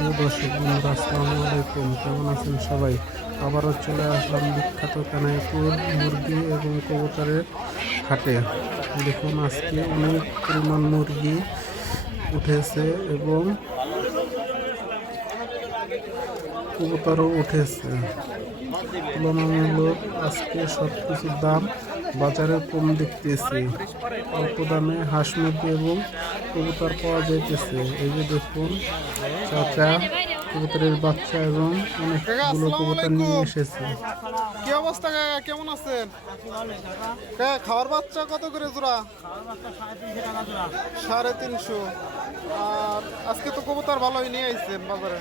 প্রিয় দর্শক বন্ধুরা আসসালামু আলাইকুম। কেমন আছেন সবাই? আবারও চলে আসলাম বিখ্যাত কানাইপুর মুরগি এবং কবুতরের হাটে। দেখুন, আজকে অনেক পরিমাণ মুরগি উঠেছে এবং কবুতরও উঠেছে। তুলনামূলক আজকে সব কিছুর দাম বাজারে কম দেখতেছি। অল্প দামে হাঁস মুরগি এবং কবুতর পাওয়া যাইতেছে। এই যে দেখুন, চাচা কবুতরের বাচ্চা এবং অনেকগুলো কবুতর নিয়ে এসেছে। কি অবস্থা কেমন আছেন? খাওয়ার বাচ্চা কত করে জোড়া? সাড়ে তিনশো। আর আজকে তো কবুতর ভালোই নিয়ে আইছেন বাজারে।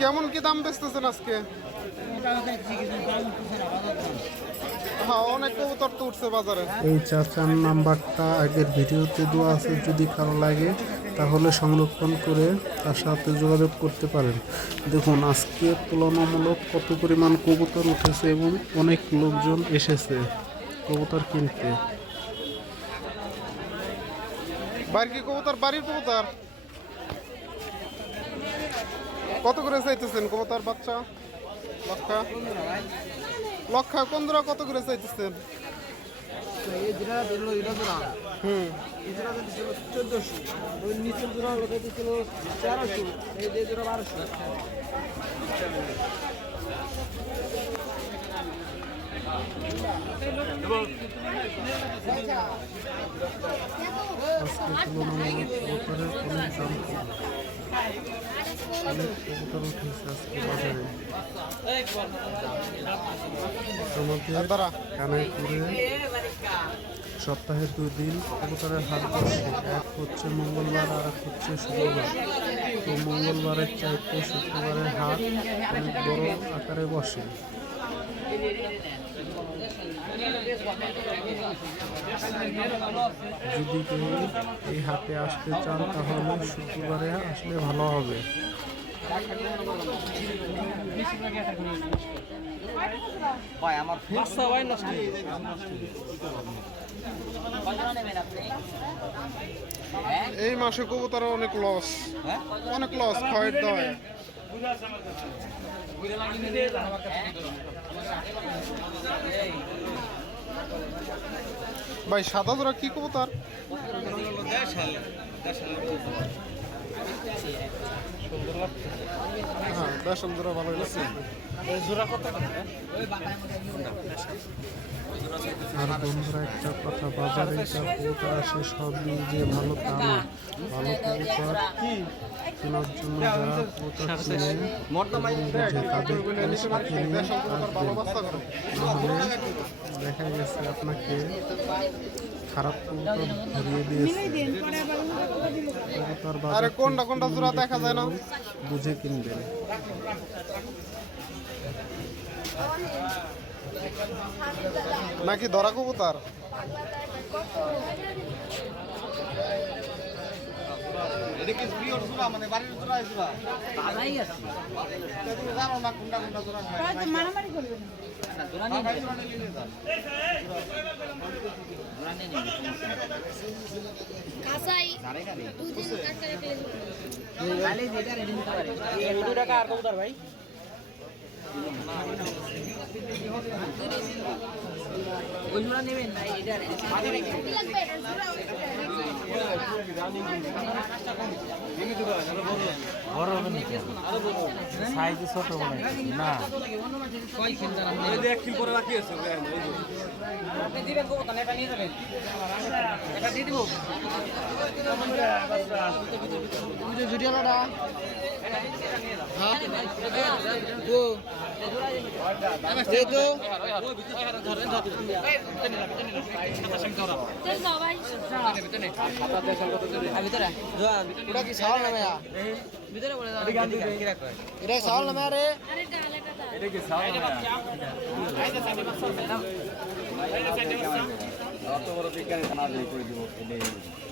কেমন কি দাম বেচতেছেন আজকে? হ্যাঁ অনেক কবুতর তো উঠছে বাজারে। এই চাচার নাম্বারটা আগের ভিডিওতে দেওয়া আছে যদি কারও লাগে তাহলে সংরক্ষণ করে তার সাথে যোগাযোগ করতে পারেন। দেখুন আজকে তুলনামূলক কত পরিমাণ কবুতর উঠেছে এবং অনেক লোকজন এসেছে কবুতর কিনতে। বাড়ির কবুতর? বাড়ির কবুতর? কত করে চাইতেছেন কবুতর বাচ্চা? লক্ষা? লক্ষা কোন দূরা কত করে চাইতেছেন? হুম। বারোশো আজকে তুলনামূলক সপ্তাহে দুই দিন কবুতরের হাট বসে। এক হচ্ছে মঙ্গলবার আর এক হচ্ছে শুক্রবার। তো মঙ্গলবারের চাইতে শুক্রবারের হাট অনেক বড় আকারে বসে। যদি কেউ এই হাটে আসতে চান তাহলে শুক্রবারে আসলে ভালো হবে। হয় নষ্ট এই মাসে কবুতর অনেক লস অনেক লস খয়ের দয়। ভাই সাদা ধরা কি কব তার? দশ হাজার ভালো লাগছে আর বন্ধুরা একটা কথা বাজারে কবুতর আসে সব নিয়ে যে ভালো তা না। ভালো কবুতর কেনার জন্য যারা কিনে তাদের সাথে নিয়ে আসবেন দেখা গেছে আপনাকে খারাপ ধরিয়ে দিয়েছে। কোনটা কোনটা জোড়া দেখা যায় না? বুঝে কিনবেন। নাকি ধরা কবুতর? মারামারি করবে না কাঁচাই দুদিন কাটতে রেখে দু টাকা আর কবুতর ভাই ওই জোড়া নেবেন ভাই এটা লাগবে সাইজ ছোট না কয় খেলতে এক কিল করে বাকি আছে আপনি দিবেন কবুতর এটা নিয়ে যাবেন এটা দিয়ে দিব ভিডিওটা ও চল যাও ভাই কি সাওয়াল নামে ভিতরে বলে দাও এটা সাওয়াল নামে আরে আরে ডালে কথা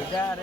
এটা আর